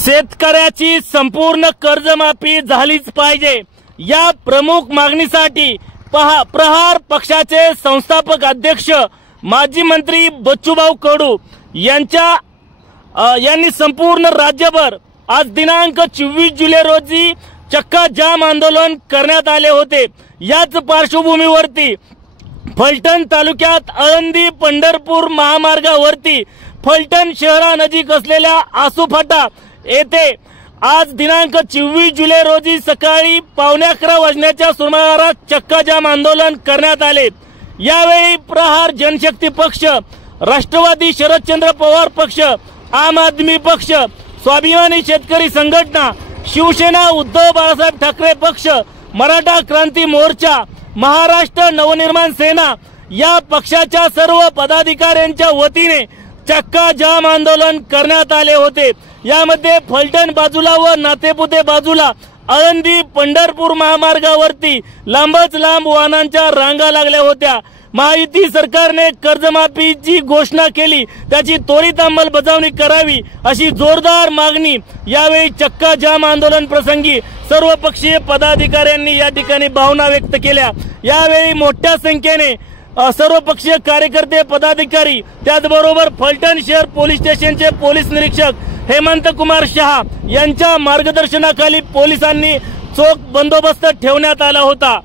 शेतकऱ्याची संपूर्ण कर्जमाफी झालीच पाहिजे या प्रमुख मागणीसाठी प्रहार पक्षाचे संस्थापक अध्यक्ष माजी मंत्री बच्चूभाऊ कडू यांनी संपूर्ण राज्यभर आज दिनांक 24 जुलै रोजी चक्का जाम आंदोलन करण्यात आले होते। याच पार्श्वभूमीवरती फलटण तालुक्यात आळंदी पंढरपूर महामार्गावरती फलटण शहरानजीक असलेल्या आसूफाटा येथे आज दिनांक 24 जुलै रोजी सकाळी 11:15 वाजण्याच्या सुमारास चक्का जाम आंदोलन करण्यात आले। यावेळी प्रहार जनशक्ती पक्ष, राष्ट्रवादी शरदचंद्र पवार पक्ष, आम आदमी पक्ष, स्वाभिमानी शेतकरी संघटना, शिवसेना उद्धव बाळासाहेब ठाकरे पक्ष, मराठा क्रांती मोर्चा, महाराष्ट्र नवनिर्माण सेना या पक्षाच्या सर्व पदाधिकाऱ्यांच्या वतीने चक्का जाम आंदोलन करण्यात आले होते। यामध्ये फलटण बाजूला व नातेपुते बाजूला आळंदी पंढरपूर महामार्गावरती लांबच लांब वाहनांच्या रांगा लागल्या होत्या। महायुती सरकारने कर्जमाफीची घोषणा केली, त्याची त्वरित अंमलबजावणी करावी अशी जोरदार मागणी यावेळी चक्का जाम आंदोलन प्रसंगी सर्व पक्षीय पदाधिकाऱ्यांनी या ठिकाणी भावना व्यक्त केल्या। यावेळी मोठ्या संख्येने सर्व पक्षीय कार्यकर्ते, पदाधिकारी, त्याचबरोबर फलटण शहर पोलीस स्टेशनचे पोलीस निरीक्षक हेमंत कुमार शहा यांच्या मार्गदर्शनाखाली पोलिसांनी चोख बंदोबस्त ठेवण्यात आला होता।